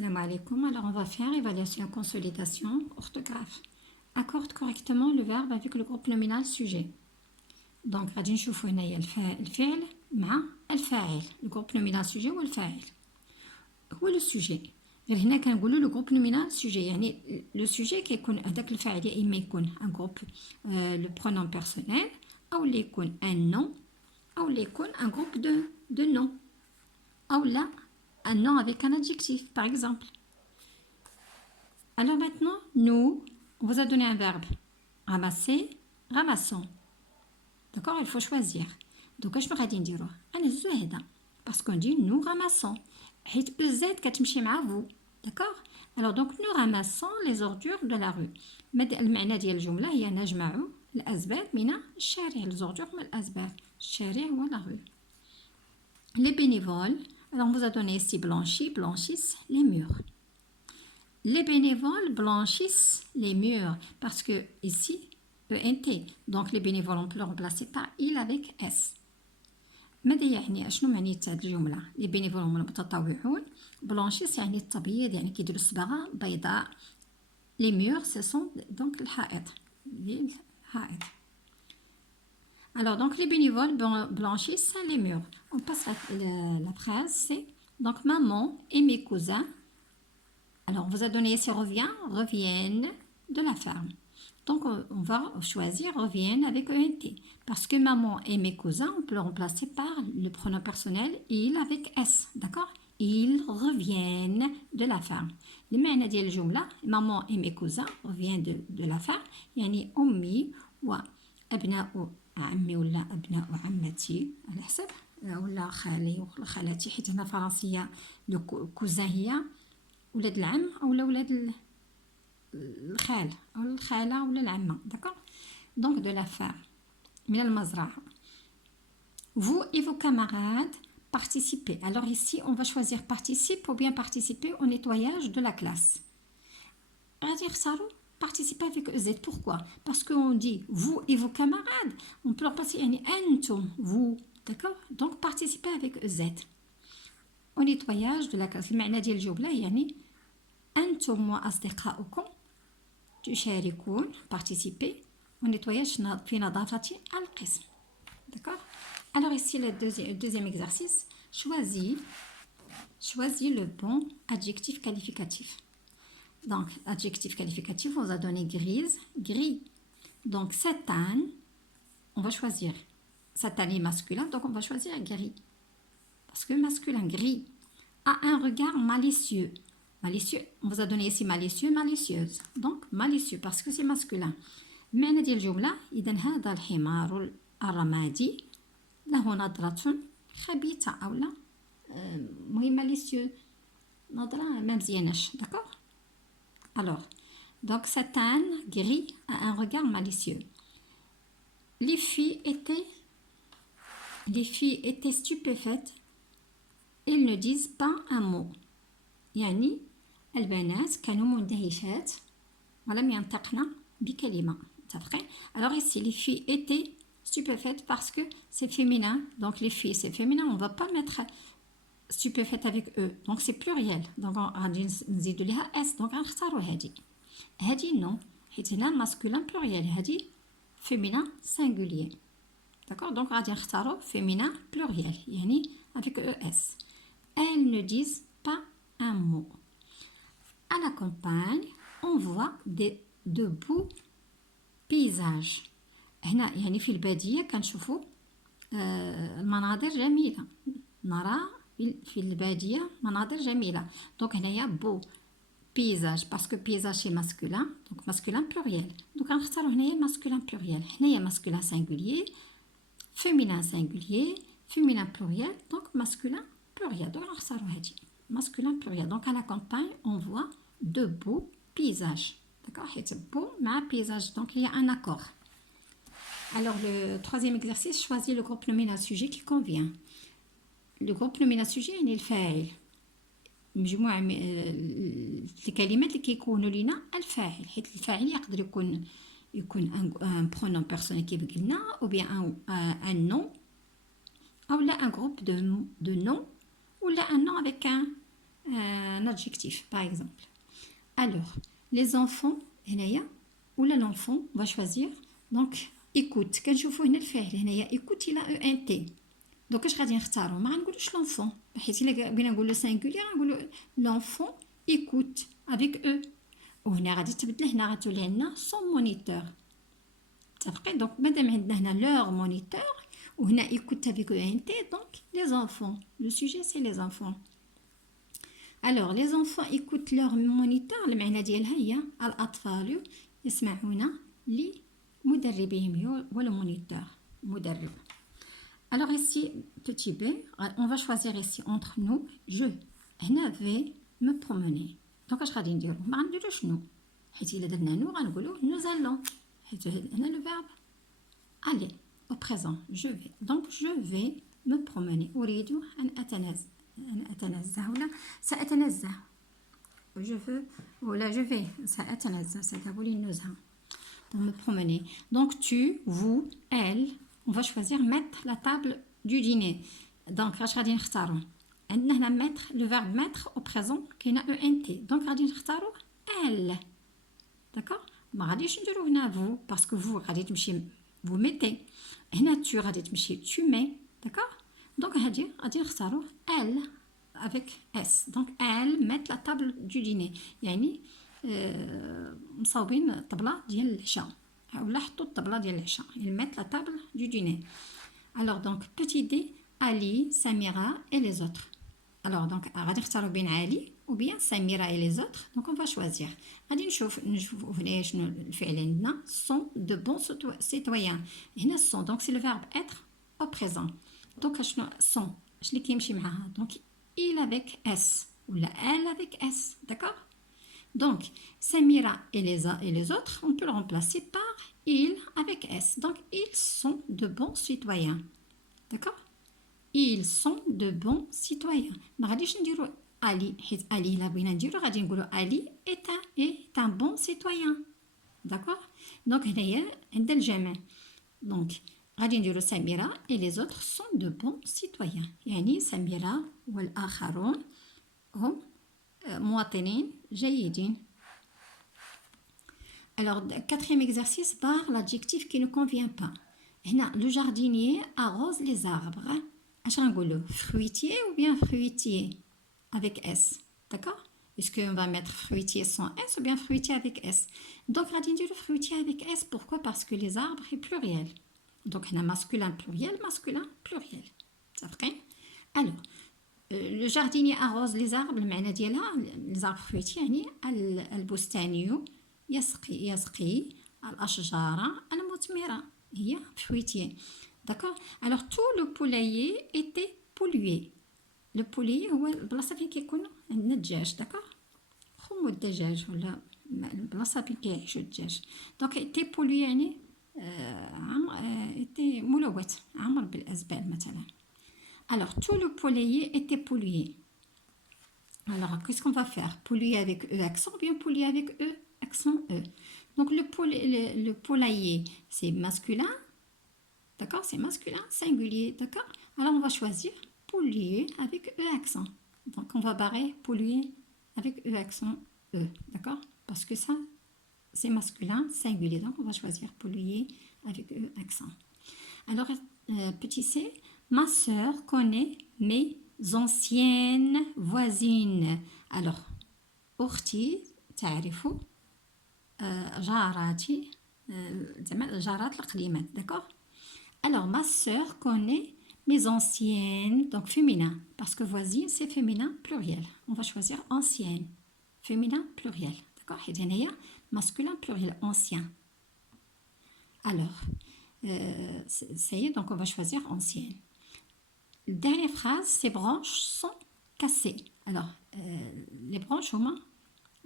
Salam alaikum. Alors, on va faire évaluation, consolidation, orthographe. Accorde correctement le verbe avec le groupe nominal sujet. Donc, غادي نشوفوا هنايا الفعل مع الفاعل. Le groupe nominal sujet هو الفاعل. هو le sujet. غير هنا كنقولوا le groupe nominal sujet. يعني le sujet كيكون هذاك الفاعل يا إما يكون un groupe le pronom personnel أو اللي يكون un nom أو اللي يكون un groupe de noms أو لا un nom avec un adjectif, par exemple. Alors maintenant, nous, on vous a donné un verbe. Ramasser, ramassons. D'accord? Il faut choisir. Donc, je vais dire, parce qu'on dit nous ramassons. Et EZ كتمشي مع vous. D'accord? Alors, donc, nous ramassons les ordures de la rue. المعنى ديال الجملة هي نجمع الأزبال من الشارع. Les ordures من الأزبال. الشارع هو la rue. Les bénévoles. Alors, on vous a donné ici blanchissent les murs. Les bénévoles blanchissent les murs parce que ici, ENT. Donc, les bénévoles, on peut le remplacer par il avec S. ماذا يعني اشنو معنية هاد الجملة؟ les bénévoles هم المتطوعون. blanchissent يعني التبييض يعني كيديروا الصباغة بيضاء. les murs ce sont donc الحائط. Alors, donc, les bénévoles blanchissent les murs. On passe la phrase, c'est donc maman et mes cousins. Alors, on vous a donné ici reviennent de la ferme. Donc, on va choisir reviennent avec ENT. Parce que maman et mes cousins, on peut le remplacer par le pronom personnel il avec S. D'accord? Ils reviennent de la ferme. Les معنى ديال الجملة maman et mes cousins reviennent de la ferme. يعني أمي وأبناء عمي ولا أبناء عمتي على حسب ولا خالي ولا خالاتي حيت هنا فرنسية لو كوزان هي ولاد العم أو ولاد الخال أو الخالة ولا العمة. داكوغ دونك دو لا فيرم من المزرعة. Vous et vos camarades participez. Alors ici on va choisir participe ou bien participer au nettoyage de la classe. غادي نختاروا participer avec EZ. Pourquoi? Parce qu'on dit vous et vos camarades. On peut leur passer يعني أنتم vous. D'accord? Donc participer avec EZ. Au nettoyage de la classe. المعنى ديال الجملة يعني أنتم وأصدقاؤكم تشاركون participer au nettoyage في نظافة القسم. D'accord? Alors ici le deuxième exercice. Choisis le bon adjectif qualificatif. Donc, adjectif qualificatif, on vous a donné grise, gris. Donc, satane, on va choisir. Satane est masculin, donc on va choisir gris. Parce que masculin, gris, a un regard malicieux. Malicieux, on vous a donné ici malicieux, malicieuse. Donc, malicieux, parce que c'est masculin. معنى ديال الجملة إذا هذا الحمار الرمادي له نظرة خبيثة أو لا مهم malicieux نظرة ما مزياناش. d'accord. Alors, donc cet âne gris a un regard malicieux. Les filles étaient stupéfaites. Elles ne disent pas un mot. يعني البنات كانوا مندهشات ولم ينطقن بكلمة. متفقين؟ Alors ici, les filles étaient stupéfaites parce que c'est féminin. Donc les filles, c'est féminin. On ne va pas mettre stupéfaites avec eux. Donc c'est pluriel. Donc غادي نزيدوا ليها اس. Donc غنختاروا هادي non. حيت هنا masculin pluriel. هادي féminin singulier. D'accord? Donc غادي نختاروا féminin pluriel. يعني avec es. Elles ne disent pas un mot. À la campagne, on voit de beaux paysages. هنا يعني في البادية كنشوفوا المناظر جميلة. نرى في البادية مناظر جميلة. donc هنايا beau paysage parce que paysage c'est masculin donc masculin pluriel. donc غنختاروا هنايا masculin pluriel. هنايا masculin singulier féminin singulier féminin pluriel donc masculin pluriel. donc غنختاروا هادي masculin pluriel. donc à la campagne on voit de beaux paysages. d'accord حيت beau مع paysage donc il y a un accord. Alors le troisième exercice, choisis le groupe nominal sujet qui convient. Le groupe nominal sujet يعني الفاعل. مجموعة الكلمات اللي كيكونوا لنا الفاعل. حيت الفاعل يقدر يكون un pronom personnel كيف قلنا ou bien un nom ou là un groupe de noms ou là un nom avec un l'adjectif, par exemple. Alors, les enfants, ou l'enfant, on va choisir. Donc, écoute. Quand je vois écoute, il a ENT. Donc, je vais dire l'enfant. Si on le singulier, l'enfant écoute avec eux. Ou on a son moniteur. Donc, madame, on a leur moniteur. Ou on a écoute avec ENT. Donc, les enfants. Le sujet, c'est les enfants. Alors, les enfants écoutent leur moniteur. المعنى ديالها هي الأطفال يسمعون لمدربهم ولا moniteur مدرب. Alors ici, petit b, on va choisir ici entre nous, je vais me promener. Donc اش غادي نديرو؟ ما غنديروش نو، حيت إلا درنا نو غنقولو nous allons، حيت هنا le verbe aller au présent. Je vais. Donc je vais me promener. أريد أن أتنزه ولا سأتنزه. Je veux ولا je vais سأتنزه سأذهب للنزهة. Pour me promener. Donc tu, vous, elle, on va choisir mettre la table du dîner. Donc اش غادي نختارو؟ عندنا هنا mettre le verbe mettre au présent كاينه ENT. Donc غادي نختارو elle. D'accord؟ ما غاديش نديرو هنا vous parce que vous غادي تمشي vous mettez. هنا tu غادي تمشي tu mets. D'accord? Donc غادي نختارو elle avec S. Donc elle met la table du dîner. يعني مصاوبين الطبلة ديال العشاء ولا حطوا الطبلة ديال العشاء. Ils mettent la table du dîner. Alors donc petit D, Ali, Samira et les autres. Alors donc غادي نختاروا بين علي ou bien Samira et les autres. Donc on va choisir. غادي نشوفوا هنا شنو الفعل عندنا. Sont de bons citoyens. هنا sont donc c'est le verbe être au présent. Donc شنو sont اش اللي كيمشي معاها. Donc il avec S ou la elle avec S. D'accord? Donc Samira et les autres, on peut le remplacer par il avec S. Donc ils sont de bons citoyens. D'accord? Ils sont de bons citoyens. ما غاديش نديرو علي حيت علي لا بغينا نديرو غادي نقولو علي est un bon citoyen. D'accord? Donc هنايا عند الجمع. Donc غادي نديرو سميرة et les autres sont de bons citoyens. يعني سميرة والآخرون هم مواطنين جيدين. Alors quatrième exercice par l'adjectif qui ne convient pas. هنا le jardinier arrose les arbres. اش غنقولو fruitier ou bien fruitier avec S. D'accord? Est-ce qu'on va mettre fruitier sans S ou bien fruitier avec S? Donc غادي نديرو fruitier avec S. Pourquoi? Parce que les arbres est pluriel. Donc هنا masculin pluriel. صافي. Alors le jardinier arrose les arbres. المعنى ديالها les arbres fruitiers يعني البستاني يسقي الأشجار المثمرة هي fruitier. D'accord? Alors tout le poulailler était pollué. Le poulailler هو البلاصة فين كيكون عندنا الدجاج. D'accord? خمو الدجاج ولا البلاصة فين كيعيشو الدجاج. Donc était pollué يعني était ملوث عامر بالأزبال مثلا. Alors tout le poulailler était pollué. Alors qu'est-ce qu'on va faire? Pollué avec E accent ou bien pollué avec E accent E. Donc le poulailler c'est masculin. D'accord? C'est masculin, singulier. D'accord? Alors on va choisir polluer avec E accent. Donc on va barrer polluer avec E accent E. D'accord? Parce que ça c'est masculin, singulier. Donc on va choisir polluer avec E accent. Alors petit C, ma sœur connaît mes anciennes voisines. Alors أختي تعرف جاراتي زعما الجارات القديمات. D'accord? Alors ma sœur connaît mes anciennes, donc féminin, parce que voisine c'est féminin pluriel. On va choisir ancienne, féminin pluriel. D'accord? Et هنايا masculin pluriel, ancien. Alors ça y est, donc on va choisir ancienne. La dernière phrase, ces branches sont cassées. Alors les branches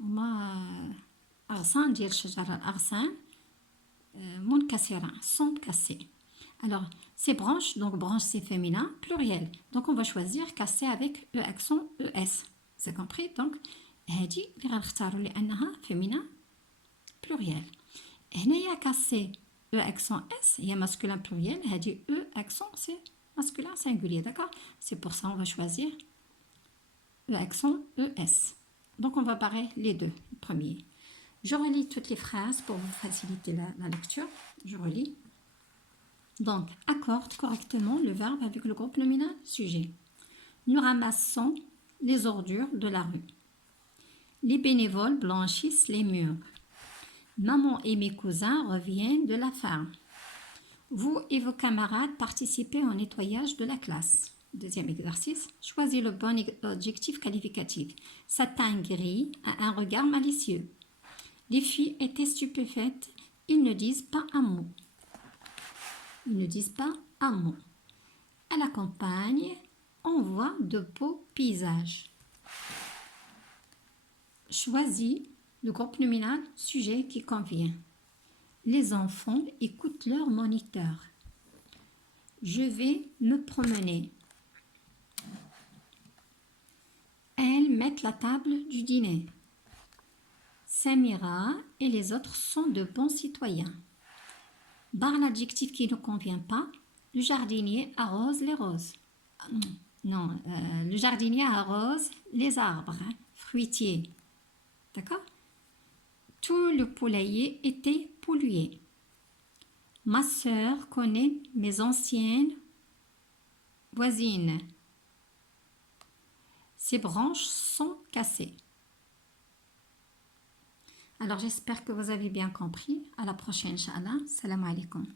هما أغصان ديال الشجرة. الأغصان منكسرة sont cassées. Alors ces branches, donc branche c'est féminin pluriel. Donc on va choisir casser avec E accent ES. C'est compris? Donc هادي اللي غنختاروا لأنها féminin pluriel. هنايا casser E accent S هي masculin pluriel. هادي E accent c'est masculin singulier. D'accord? C'est pour ça on va choisir E accent ES. Donc, on va barrer les deux premiers. Je relis toutes les phrases pour vous faciliter la lecture. Je relis. Donc, accorde correctement le verbe avec le groupe nominal sujet. Nous ramassons les ordures de la rue. Les bénévoles blanchissent les murs. Maman et mes cousins reviennent de la ferme. Vous et vos camarades participez au nettoyage de la classe. Deuxième exercice, choisis le bon adjectif qualificatif. Sa teint gris a un regard malicieux. Les filles étaient stupéfaites, ils ne disent pas un mot. Ils ne disent pas un mot. À la campagne, on voit de beaux paysages. Choisis le groupe nominal sujet qui convient. Les enfants écoutent leur moniteur. Je vais me promener. Elles mettent la table du dîner. Samira et les autres sont de bons citoyens. Barre l'adjectif qui ne convient pas. Le jardinier arrose les roses. Le jardinier arrose les arbres fruitiers. D'accord? Tout le poulailler était pollué. Ma sœur connaît mes anciennes voisines. Ses branches sont cassées. Alors, j'espère que vous avez bien compris. À la prochaine, Inch'Allah. Salam alaikum.